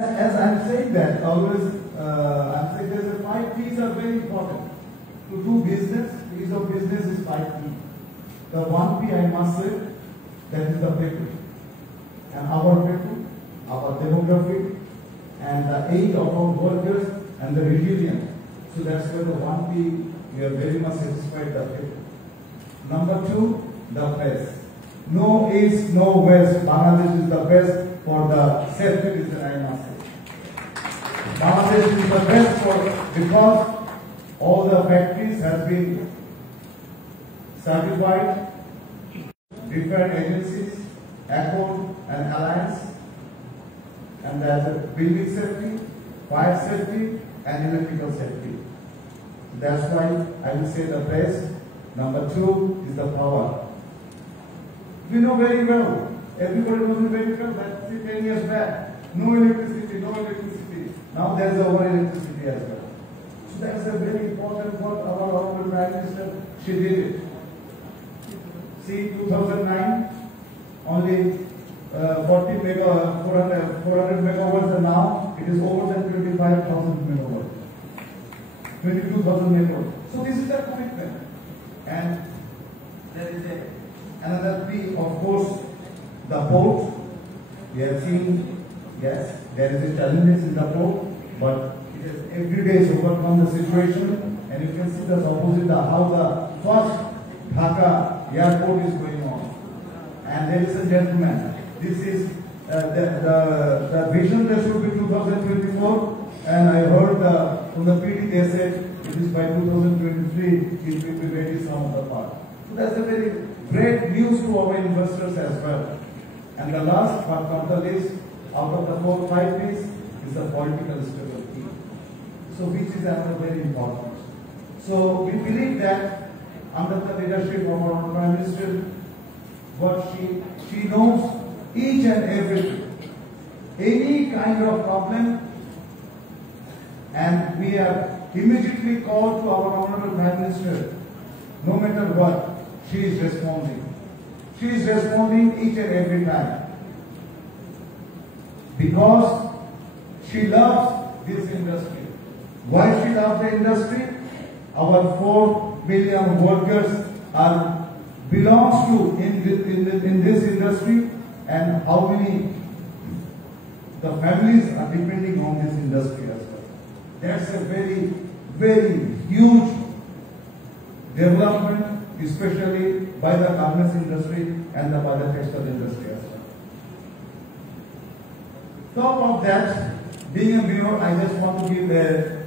As I'm saying that, always I'm saying that the 5 P's are very important. To do business, ease of business is 5 P. The 1 P I must say, that is the people. And our people, our demography, and the age of our workers and the resilience. So that's where the 1 P, we are very much satisfied the people. Number 2, the best. No east, no west. Bangladesh is the best for the safety reason, I must say. Bangladesh is the best for, because all the factories have been certified, different agencies, Accord and Alliance, and there's a building safety, fire safety, and electrical safety. That's why I will say the best. Number 2 is the power. We know very well, everybody knows very well that 10 years back, no electricity, no electricity. Now there's over electricity as well. So that's a very important what our Honorable Prime Minister, she did it. See, 2009, only 400 megawatts, and now it is over than 25,000 megawatts. 22,000 megawatts. So this is the commitment. And there is another P, of course, the port. We have seen, yes, there is a challenges in the port, but it has every day overcome the situation. And you can see the opposite, how the first Dhaka airport is going on. And ladies and gentlemen, this is the vision that should be 2024. And I heard from the PD they said it is by 2023 it will be ready some of the part. So that's a very great news to our investors as well. And the last but not the least, out of the 4 5 P's is the political stability. So which is another very important. So we believe that under the leadership of our Prime Minister, what she knows each and everything, any kind of problem, and we are immediately called to our Honorable Prime Minister. No matter what, she is responding. She is responding each and every time. Because she loves this industry. Why she loves the industry? Our 4 million workers belongs to in this industry, and how many the families are depending on this industry as well. That's a very, very huge development, especially by the garments industry and by the textile industry as well. Top of that, being a viewer, I just want to give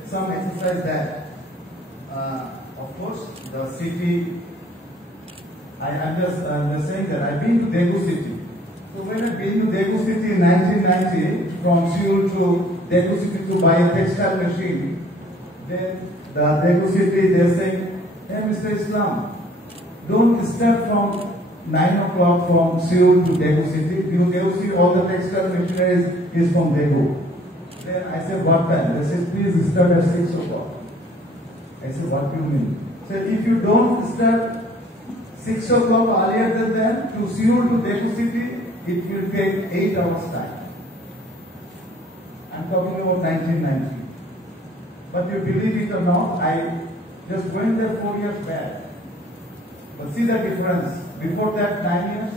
some exercise that, of course, the city, I'm just saying that I've been to Daegu city. So when I've been to Daegu city in 1990, from Seoul to Daegu city to buy a textile machine, then the Daegu city, they're saying, hey Mr. Islam, don't start from 9 o'clock from Seoul to Daegu city. Daegu city, all the textile machinery is from Daegu. Then I said, what time? They said, please start at 6 o'clock. I said, what do you mean? So if you don't start 6 o'clock earlier than that, to Seoul to Daegu city, it will take 8 hours time. I'm talking about 1990. But you believe it or not, I just went there 4 years back. But see the difference. Before that 9 years,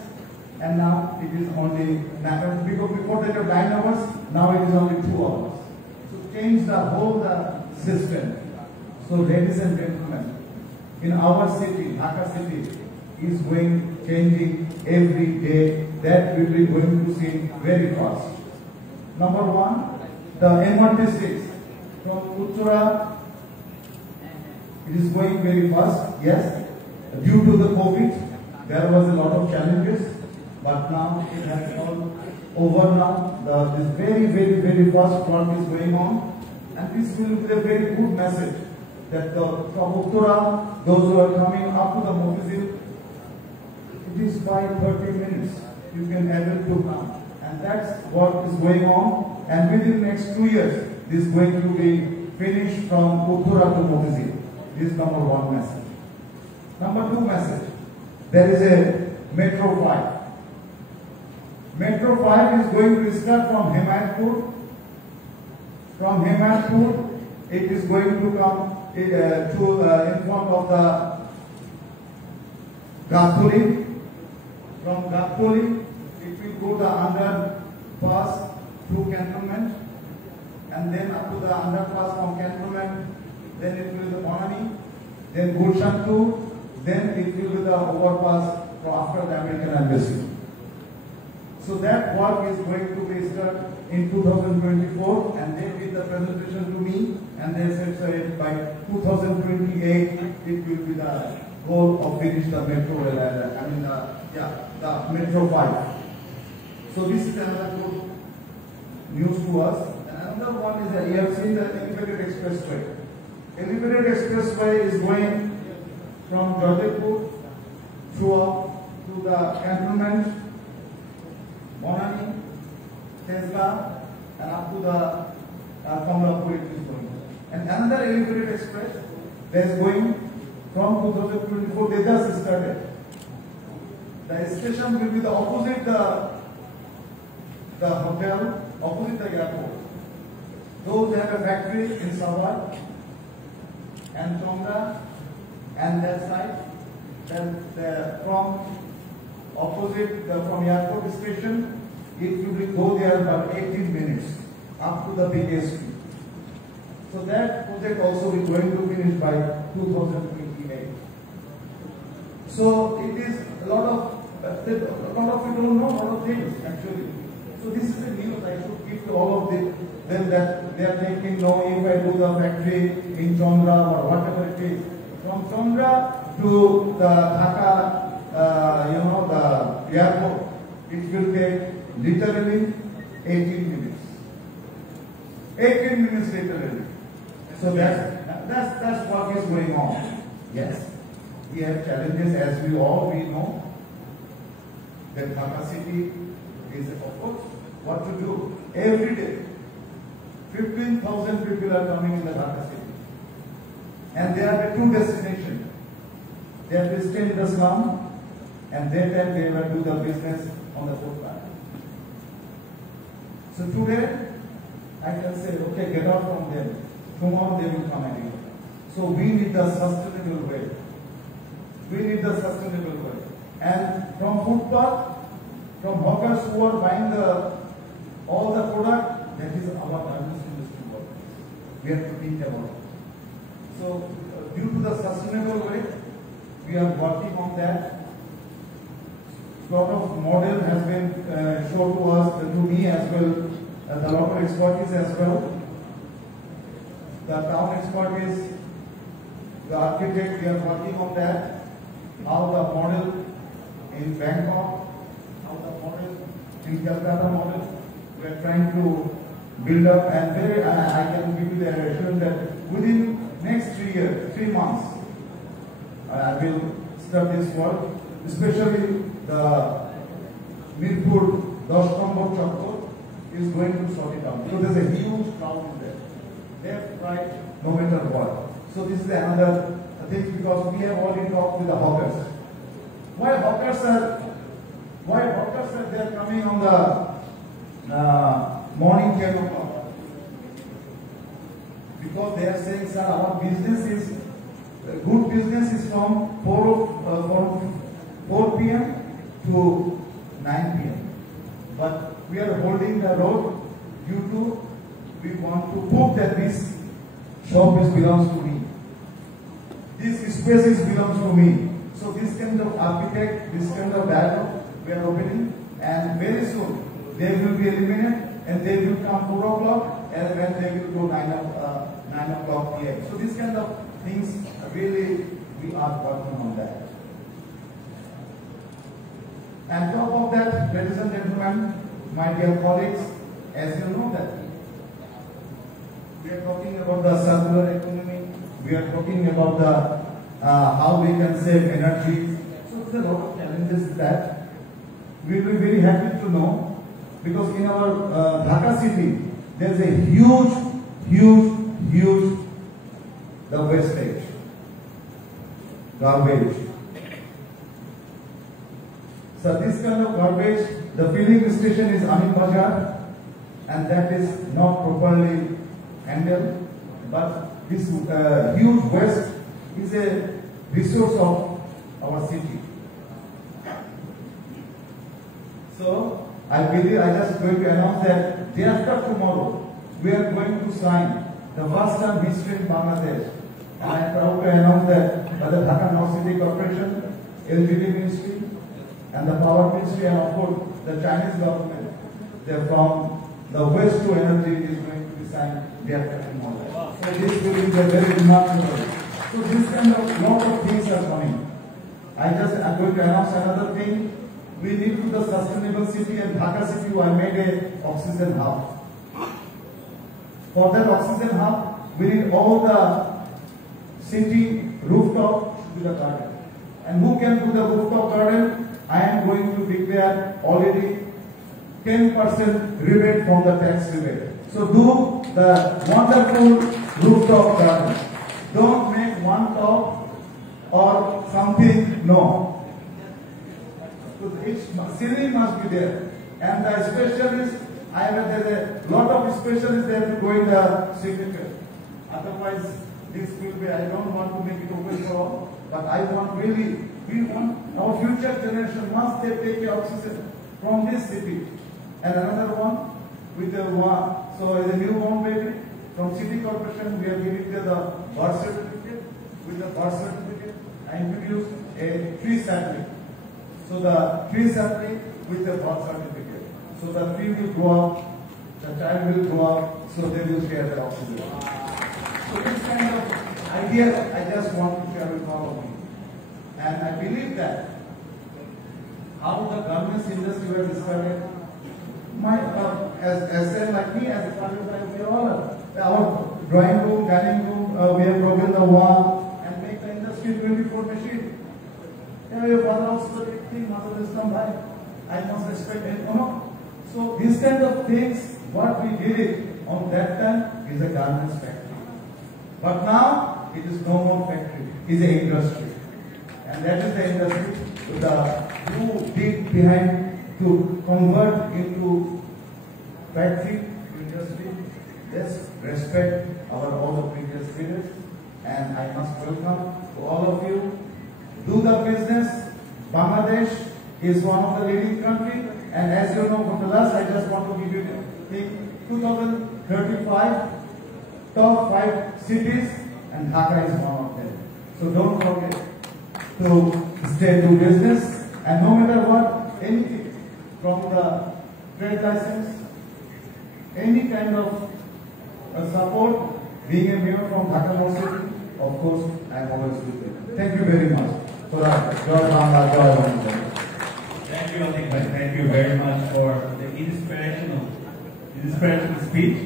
and now it is only 9 hours. Because before that 9 hours, now it is only 2 hours. So change the whole system. So ladies and gentlemen, in our city, Dhaka city, is changing every day. That we will be going to see very fast. Number 1, the MRT6 from Uttara, it is going very fast. Yes, due to the COVID, there was a lot of challenges, but now it has all over now. This very, very, very fast work is going on, and this will be a very good message that from Uttara, those who are coming up to the Motizil, it is by 30 minutes. You can able to come, and that's what is going on. And within the next 2 years, this is going to be finished from Uttara to Motizil. This is number 1 message. Number 2 message, there is a Metro 5. Metro 5 is going to start from Himayatpur From Hemantpur, it is going to come in front of the Gathuli. From Gathuli, it will go the underpass to Cantonment, and then up to the underpass from Cantonment, then it will be the Bonani, then Gulshantu, then it will be the overpass after the American Embassy. So that work is going to be started in 2024, and they did the presentation to me, and they said by 2028 it will be the goal of finish the metro. The metro 5. So this is another good news to us. And another one is that you have seen the elevated expressway. Elevated expressway is going from Jodhpur throughout to the Cantonment, Bonani, Tesla, and up to the Kamalapur it is going. And another elevated express that is going from 2024, they just started. The station will be the opposite the hotel, opposite the airport. Those have a factory in Savart and Chonga, and that side. Then from opposite from airport station, it will go there about 18 minutes up to the biggest. So that project also is going to finish by 2028. So it is a lot of you don't know a lot of things actually. So this is the news I should give to all of them that they are taking no if I do the factory in Chandra or whatever it is. From Chandra to the Dhaka, the airport, it will take literally 18 minutes. 18 minutes literally. So that's what is going on. Yes, we have challenges as we know. That Dhaka city is, of course, what to do. Every day, 15,000 people are coming in the Dhaka city. And there are two destinations. They have to stay in the slum, and then they will do the business on the footpath. So today, I can say, okay, get out from them. Tomorrow they will come again. So we need the sustainable way. We need the sustainable way. And from footpath, from hawkers who are buying all the product, that is our garments industry work. We have to think about it. So due to the sustainable way, we are working on that. A lot of model has been shown to us, to me as well, the local expertise as well. The town expertise, the architect, we are working on that. How the model in Bangkok, how the model in Calcutta model, we are trying to build up, and I can give you the assurance that within next 3 months, I will start this work, especially the Mirpur Dashkambor Chakkur is going to sort it out. Because there's a huge crowd in there. Left, right, no matter what. So this is another thing, because we have already talked with the hawkers. Why hawkers are there coming on the morning 10 o'clock? Because they are saying, sir, our business is, good business is from 4 p.m. to 9 p.m. But we are holding the road due to we want to prove that this shop belongs to me. This space belongs to me. So this kind of architect, this kind of dialogue we are opening, and very soon they will be eliminated and they will come 4 o'clock and when they will go 9 o'clock p.m. So this kind of things really we are working on that. And top of that, ladies and gentlemen, my dear colleagues, as you know that we are talking about the circular economy, we are talking about the how we can save energy. So there's a lot of challenges that we will be very happy to know, because in our Dhaka city there's a huge the wastage, garbage. So this kind of garbage, the filling station is Amin Bazar, and that is not properly handle, but this huge waste is a resource of our city. So I believe I just going to announce that day after tomorrow we are going to sign the first time history in Bangladesh. And I am proud to announce that by the Dhaka North City Corporation, LGD Ministry, and the Power Ministry, and of course the Chinese government, they from the waste to energy is going to be signed day after tomorrow. So this will be very remarkable. So this kind of lot of things are coming. I'm going to announce another thing. We need to the sustainable city, and Dhaka city I made a oxygen hub. For that oxygen hub, we need all the city rooftop to the garden. And who can do the rooftop garden? I am going to declare already 10% rebate from the tax rebate. So do the wonderful rooftop garden. Don't make one top or something, no. Each ceiling must be there. And the specialists, there's a lot of specialists they have to go in the signature. Otherwise, this will be, I don't want to make it open for all, but I want really, we want our future generation must they take the oxygen from this city. And another one with the one, so as a newborn baby, from City Corporation, we have given the birth certificate. With the birth certificate, I introduced a tree sapling. So the tree sapling with the birth certificate. So the tree will grow up, the child will grow up, so they will share the oxygen. So this kind of idea I just want to share with all of you. And I believe that how the garments industry was started, as said like me, as a carpenter, we all our drawing room, dining room, we have broken the wall and make the industry 24 machine. Your father also think, mother is come by. I must respect him. So these kind of things, what we did it on that time is a garments factory. But now it is no more factory, it is an industry. And that is the industry who did behind to convert into factory to industry. Yes, respect our all the previous leaders, and I must welcome to all of you. Do the business. Bangladesh is one of the leading countries, and as you know from the last, I just want to give you the 2035 top 5 cities, and Dhaka is one of them. So don't forget to stay to business, and no matter what, anything from the trade license, any kind of support, being a mayor from Dhaka North City, of course, I am always with you. Thank you very much for that. Thank you, Atik Bhai. Thank you very much for the inspirational speech.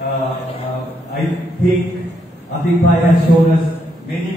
I think Atik Bhai has shown us many